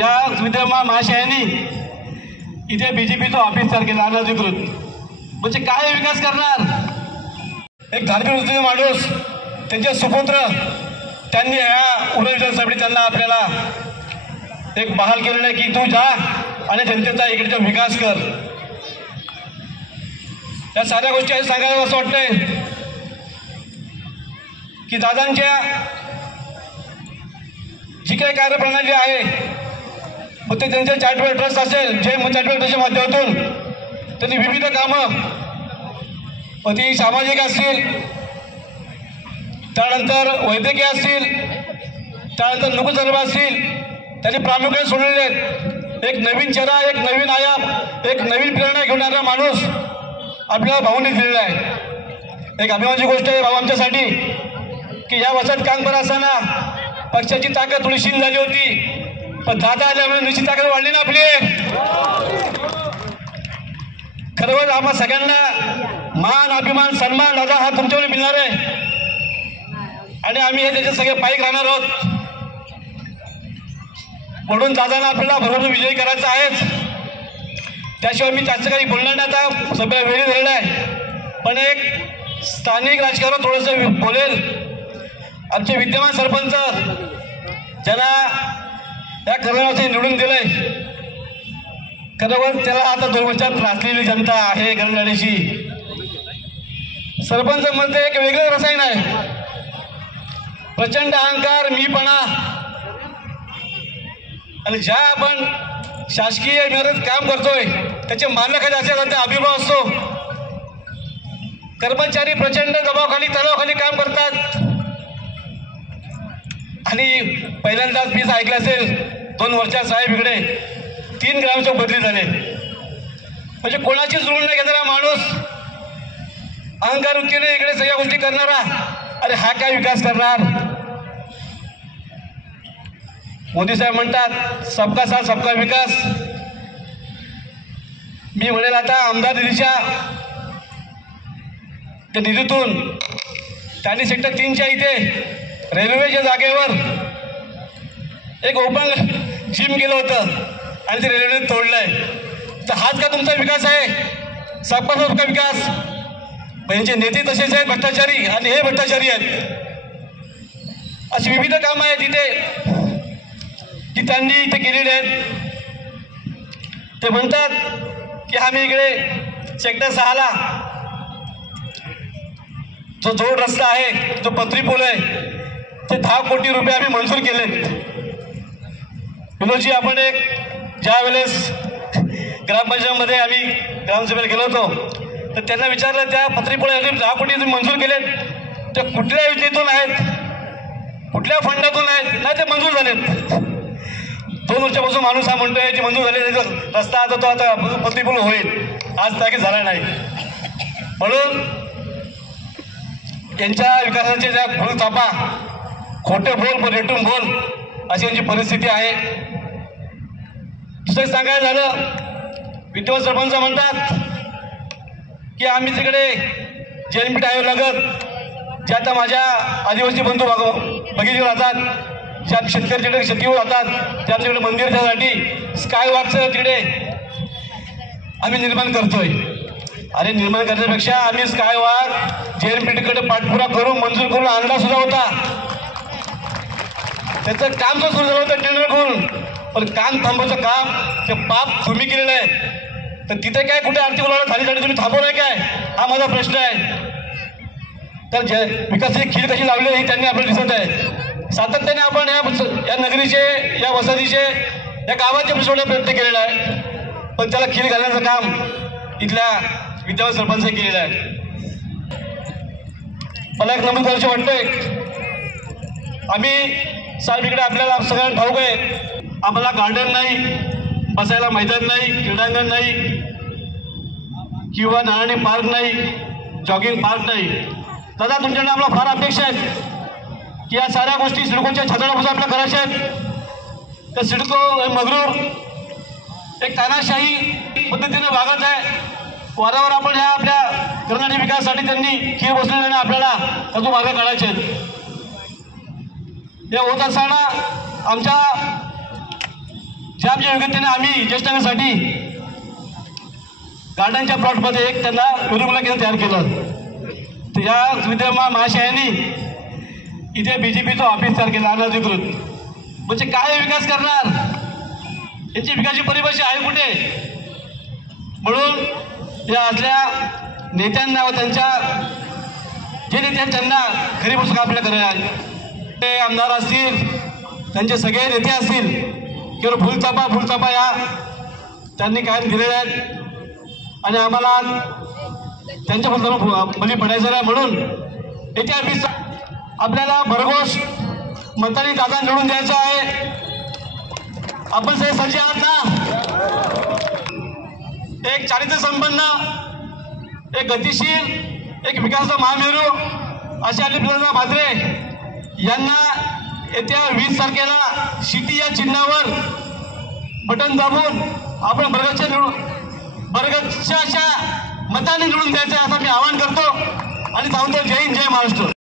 या विद्यमान महाशयांनी इथे बीजेपीचं ऑफिस तयार केलं अनधिकृत. म्हणजे काय विकास करणार? एक धार्मिक वृत्तीचा माणूस, त्यांचे सुपुत्र, त्यांनी ह्या उरण विधानसभेत त्यांना आपल्याला एक बहाल केलेलं आहे की तू जा आणि जनतेचा इकडचा विकास कर. या साऱ्या गोष्टी सांगायला असं वाटतंय की दादांच्या जी काही कार्यप्रणाली आहे, मग ते त्यांचे चॅरिटेबल ट्रस्ट असेल, जे चॅरिटेबल ट्रस्टच्या माध्यमातून त्यांनी विविध कामं, मग ती सामाजिक असतील, त्यानंतर वैद्यकीय असतील, त्यानंतर लोकसेवा असतील, त्यांनी प्रामुख्याने सोडलेले आहेत. एक नवीन चेहरा, एक नवीन आयाम, एक नवीन प्रेरणा घेऊन येणारा माणूस आपल्याला भाऊंनी दिलेला आहे. एक अभिमानाची गोष्ट आहे भाऊ आमच्यासाठी की या वर्षात काम करत असताना पक्षाची ताकद थोडी क्षीण झाली होती, पण दादा आल्यामुळे निश्चित ताकद वाढली ना आपली. खरंच आम्हा सगळ्यांना मान, अभिमान, सन्मान दादा हा तुमच्यावर मिळणार आहे आणि आम्ही हे त्याचे सगळे पायीक राहणार आहोत. म्हणून दादांना आपल्याला भरभरून विजयी करायचा आहेच. त्याशिवाय मी जास्त काही बोलणार नाही, आता सगळ्या वेळी झालेला आहे. पण एक स्थानिक राजकारण थोडंसं बोलेल. आमचे विद्यमान सरपंच ज्यांना या कर्नाटकाचे निवडून दिलंय, खरोखर त्याला आता 2 वर्षात त्रासलेली जनता आहे कर्नाटकाची. सरपंच मध्ये एक वेगळं रसायन आहे, प्रचंड अहंकार, मीपणा. आणि ज्या आपण शासकीय इमारत काम करतोय त्याचे मालक असे अभिभाव असतो. कर्मचारी प्रचंड दबावाखाली, तणावाखाली काम करतात. आणि पहिल्यांदाच मी ऐकलं असेल 2 वर्षात साहेब इकडे 3 ग्रामसेवक बदली झाले. म्हणजे कोणाची जुळून नाही घेणारा माणूस, अहंकार वृत्तीने इकडे सगळ्या गोष्टी करणारा. अरे हा काय विकास करणार? मोदी साहेब म्हणतात सबका साथ सबका विकास. मी म्हणेल आता आमदार निधीच्या त्या निधीतून त्यांनी सेक्टर 3च्या इथे रेल्वेच्या जागेवर एक ओपन जिम केलं होतं आणि ते रेल्वेने तोडलंय. तर हाच का तुमचा विकास आहे? सबका साथ सबका विकास. यांचे नेते तसेच आहेत भ्रष्टाचारी आणि हे भ्रष्टाचारी आहेत. अशी विविध कामं आहेत तिथे की त्यांनी इथे केलेले आहेत. ते म्हणतात की आम्ही इकडे सेक्टर 6ला जो जोड रस्ता आहे, जो पत्री पूल आहे, ते 10 कोटी रुपये आम्ही मंजूर केलेत. विनोदजी, आपण एक ज्या वेळेस ग्रामपंचायतमध्ये आम्ही ग्रामसभेला गेलो होतो तर त्यांना विचारलं त्या पत्री पुलासाठी 10 कोटी तुम्ही मंजूर केलेत, ते कुठल्या योजनेतून आहेत, कुठल्या फंडातून आहेत? नाही, ते मंजूर झालेत. 2 वर्षापासून माणूस हा म्हणतोय की मंजूर झाले, त्याचा रस्ता आता तो आता पत्री पूल होईल, आज तारीख झाला नाही. म्हणून यांच्या विकासाचे ज्या भूलथापा, खोटे बोल पण रेटून बोल, अशी यांची परिस्थिती आहे. दुसरं सांगायचं झालं, विद्यमान सरपंच म्हणतात की आम्ही तिकडे JNPT आयोग लागत, जे आता माझ्या आदिवासी बंधू बघितले राहतात, ज्या शेतकरी तिकडे शेतीवर राहतात, त्या तिकडे मंदिर त्यासाठी स्काय वॉकचं तिकडे आम्ही निर्माण करतोय. अरे निर्माण करण्यापेक्षा आम्ही स्काय वॉक JNPTकडे पाठपुरा करून मंजूर करून आणला सुद्धा होता. त्याचं काम सुरू झालं होतं टेंडर करून, पण काम थांबवायचं काम ते पाप तुम्ही केलेलं आहे. तर तिथे काय कुठे आर्थिक उलाढाल झाली तुम्ही थांबवलाय काय? हा माझा प्रश्न आहे. तर विकासाची खीर कशी लावली ही त्यांनी आपल्याला दिसत आहे. सातत्याने आपण या नगरीचे, या वसाहतीचे, या गावाचे प्रश्न प्रयत्न केलेला आहे, पण त्याला खीर घालण्याचं काम इथल्या विद्यमान सरपंच केलेलं आहे. मला एक नमूद करायचं वाटतंय, आम्ही साहेब इकडे आपल्याला सगळ्यांना ठाऊक आहे, आम्हाला गार्डन नाही, बसायला मैदान नाही, क्रीडांगण नाही, किंवा नारायणी पार्क नाही, जॉगिंग पार्क नाही. दादा तुमच्याकडे आम्हाला फार अपेक्षा आहेत की या साऱ्या गोष्टी सिडकोच्या छत्रापासून आपल्या करायच्या आहेत. तर सिडको मगरूर एक तानाशाही पद्धतीने वागत आहे. वारंवार आपण ह्या आपल्या कर्नाटक विकासासाठी त्यांनी खीर बसलेले नाही, आपल्याला त्यातून मार्ग काढायचे आहेत. हे होत असताना आमच्या आमच्या योग्यतेने आम्ही ज्येष्ठांसाठी गार्डनच्या प्लॉटमध्ये एक त्यांना वेरुकुला केंद्र तयार केलं. तर या विद्यमान महाशयांनी इथे BJPचं ऑफिस तयार केलं अनधिकृत. म्हणजे काय विकास करणार, यांची विकासाची परिभाषा आहे कुठे? म्हणून या असल्या नेत्यांना व त्यांच्या जे नेते त्यांना खरी गोष्ट आपल्या करायला, ते आमदार असतील, त्यांचे सगळे नेते असतील किंवा फुलचापा या त्यांनी कायम दिलेल्या आहेत आणि आम्हाला त्यांच्या फुलचापा बली पडायचं नाही. म्हणून येत्या 20 आपल्याला भरघोस मतांनी दादा निवडून द्यायचं आहे. आपण सगळे सज्ज आहात ना? एक चारित्र्य संपन्न, एक गतिशील, एक विकासाचा महामेरू असे अनिल म्हात्रे यांना येत्या 20 तारखेला शिटी या चिन्हावर बटन दाबून आपण बरगतच्या मताने निवडून द्यायचं असं मी आवाहन करतो आणि सांगतो. जय हिंद, जय महाराष्ट्र.